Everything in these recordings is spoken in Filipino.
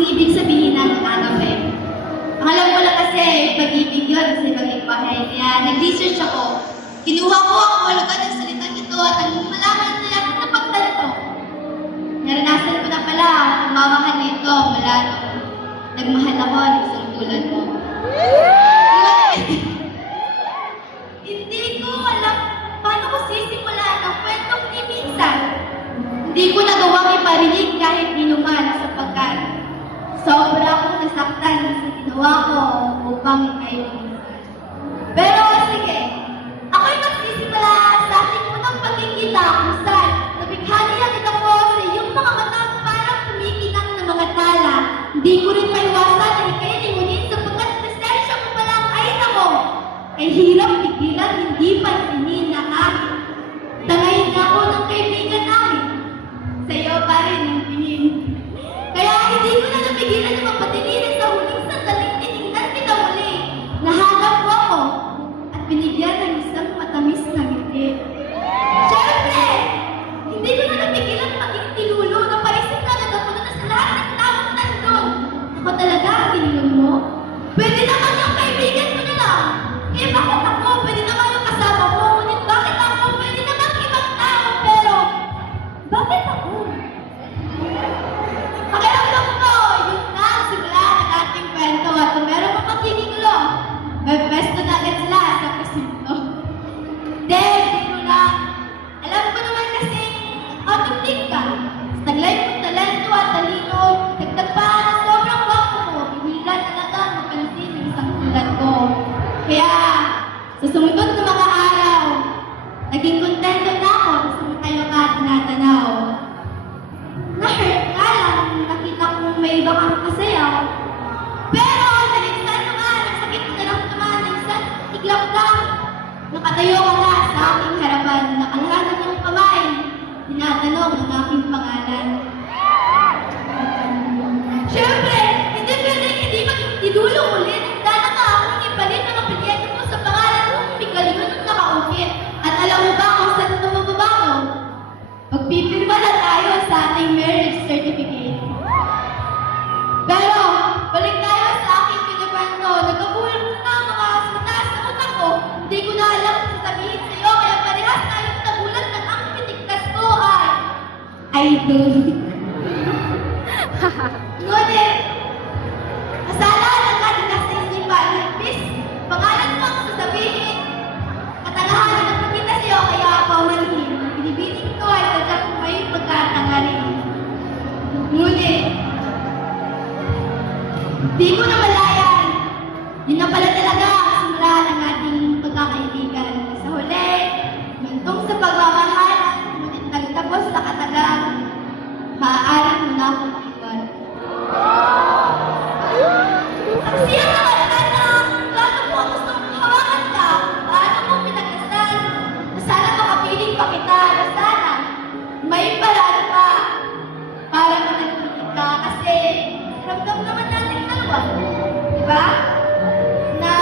ibig sabihin ng agape. Ang alam ko lang kasi, pag-ibig yun sa ibang bahay. Kaya nag-research ako. Kinuha ko ang hulugan ng salitang ito at ang malaman na yan na pagtalito. Naranasan ko na pala ang mamahan nito mula nung nagmahal ako ng isang tulad mo. Hindi ko alam paano ko sisimulan ang kwentong ni minsan. Hindi ko nagawang iparinig kahit inuman sapagkat sobra akong nasaktan sa ginawa ko upang ikaw minsan. Pero sige, ako'y magsisimula sa ating unang pagkikita kung saan nabighani ang kita ko sa iyong mga matang parang kumikinang na mga tala. Hindi ko rin maiwasan na ikay lingunin sapagkat presensya mo palang ay nako. Ay hirap pigilan, hindi pansinin na akin. Tangayin ako ng kaibigan namin. Sa iyo pa rin ang tingin. Kaya hindi ko na napigilan na mapatininin sa huling sandaling tinignan kita muli. Nahanap mo ako at binigyan ng isang matamis na ngiti. Siyempre, hindi ko na napigilan maging tinulo na paisip na ako na sa lahat ng taong nandun. Ako talaga ang tinulong mo. Pwede naman yung kaibigan mo na lang. Eh bakit ako? Pwede naman yung kasama mo. Ngunit bakit ako? Pwede naman ibang tao. Pero, bakit ako? Pakiramdam ko, yun na ang simula ng ating kwento at kung meron pa magkikigulo, may pwesto na agad sila sa presinto. Biro lang. Alam ko naman kasing automatic ka. Sa taglay mong talento at talino, dagdag pa na sobrang wapo mo, bihira talaga mapansin ng isang tulad ko. Kaya, sa sumunod na mga araw, naging kontento na ako sa mga kayo ka tinatanaw. Na-hurt ka lang, nakita kong may iba kang kasayaw. Pero, naligsan naman, ang sakit na naramdaman ng isang iglap lang. Nakatayo ka na sa aking harapan, nakalanan ng kamay, tinatanong ang aking pangalan. Siyempre, hindi pwedeng hindi maging tinulo ulit. Dahil ka akong ipalit ang apelyido mo sa pangalan mong Miguelino ng nakaukit. At alam mo ba kung saan ito mababago? Magpipirma na tayo sa ating marriage certificate. Pero, balik tayo sa aking kinakwento. Nagkabulong na ang mga mataas na utak ko. Hindi ko na alam kung sasabihin sa iyo. Kaya parehas tayong nagulat ng ang pitigkas ko ay idol. Ngunit, masala ang katigas na isipan. Bis, pangalan mo ang sasabihin. Katagahan ang pagkita sa iyo kaya paumanhin. Binibining ko ay sadyang kung may pagkatangarin. Ngunit, di ko na malayan. Yun na pala talaga ang simula ng ating pagkakaibigan. Sa huli, mantong sa pagmamahalan, ngunit nagtapos sa katagang, maaaring mo na akong iwan. Saksiyan naman ka na, paano mo gustong hawakan ka, paano mo pinagkasal, na sana makapiling pa kita, na sana may paraan pa para managpiling ka, kasi ramdam naman natin dalawa, di ba? Na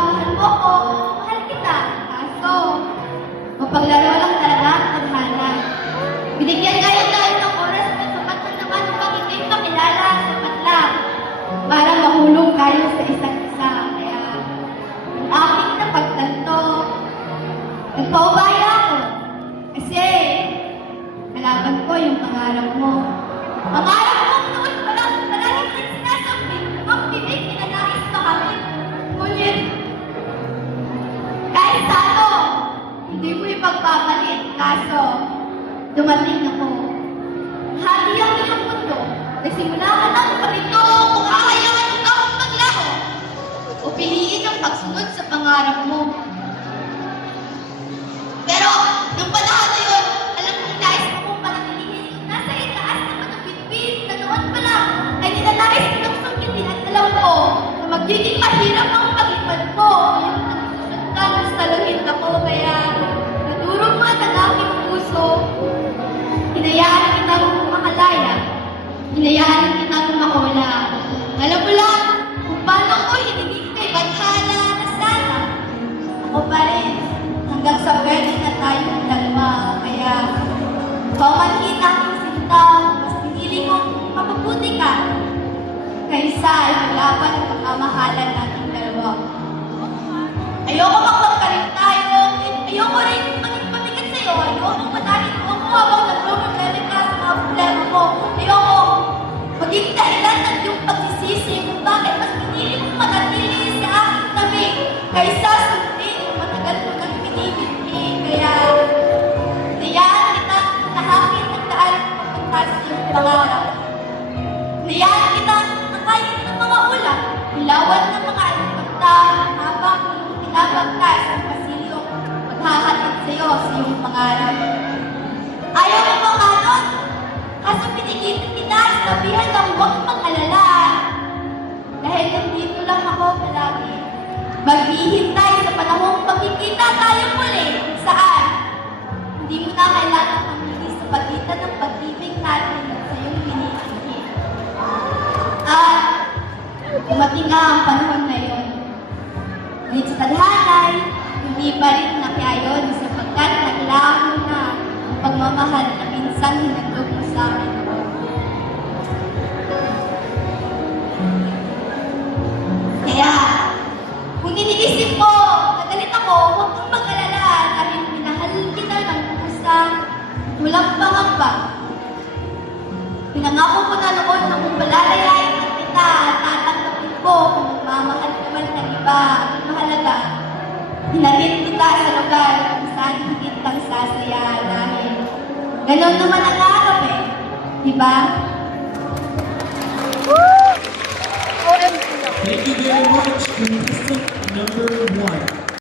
mahal mo ako, mahal kita, kaso mapaglaro lang talaga ang tadhana. Binigyan kayo tayo ng oras na sapat na naman upang ikay makilala, sapat lang para mahulog kayo sa isa't isa. Kaya, ang aking napagtanto, nagpaubaya ako. Kasi, kalaban ko yung pangarap mo. Pangarap mo noon pa lang, palaging din sinasabi, ang pinig, pinanais pa kami. Ngunit, kahit sa ano, hindi mo ipagpapalit. Kaso, dumating ako. Hati ang iyong mundo. Nagsimula ka ng parito kung ahayaan mo akong maglaho. O piliin ang pagsunod sa pangarap mo. Pero, nung panahon na yun, alam kong nais mo kong panatilihin yung nasa itaas naman ng bitbit na noon pa lang ay ninanais kitang sungkitin at alam ko na magiging mahirap ang pag-ipad mo. Yung nagsusundan sa langit ako, kaya nadurog mga ng aking puso. Hinayaan kita kung makalaya. Hinayaan kita kung makawala. Alam mo lang kung paano ko hinigit kay Badhana na sana ako pa rin hanggang sa pwede na tayong dalawa. Kaya paumanhin aking sinta, mas pinili kong mapabuti ka kaysa ilaban ang pagmamahalan nating dalawa. Ayoko magpagkalit tayo, ayoko rin maging pabigat sa'yo, ayoko manahin mo ako habang nag-problema ka sa mga problema mo, ayoko maging dahilan ng iyong pagsisisi kung bakit mas pinili mong manatili sa aking tabi kaysa sundin ang matagal mo nang pinipili. Kaya niyaan kita nahakit ang daan papunta sa iyong pangarap. Niyaan kita nakayit ng mga ulam, ilawan ng mga alipagta habang pinabagtas ang pasilyo maghahatid sa iyo sa iyong pangarap. Ayaw mo bang anon? Kaso pinigitan kita sabihan ng huwag mag-alala. Dahil nandito lang ako palagi. Maghihintay sa panahong pagkikita tayo muli. Saan? Hindi mo na kailangan mamili sa pagitan ng pag-ibig natin at sa iyong pinipili. At dumating nga ang panahon na yun. Ngunit sa tadhanay, hindi pa rin nakiayon sapagkat naglaan mo na ang pagmamahal na minsan hinandog mo sa akin. Kaya, kung iniisip mo, nagalit ako, huwag kang mag-alala dahil minahal kita ng kusang walang pangamba. Pinangako ko na noon na kung palalayain at kita, tatanggapin ko kung magmamahal ka man ng iba at mahalaga. Hinatid kita sa lugar kung saan higit kang sasaya dahil ganon naman ang harap eh. Diba? Thank you very much, contestant number 1.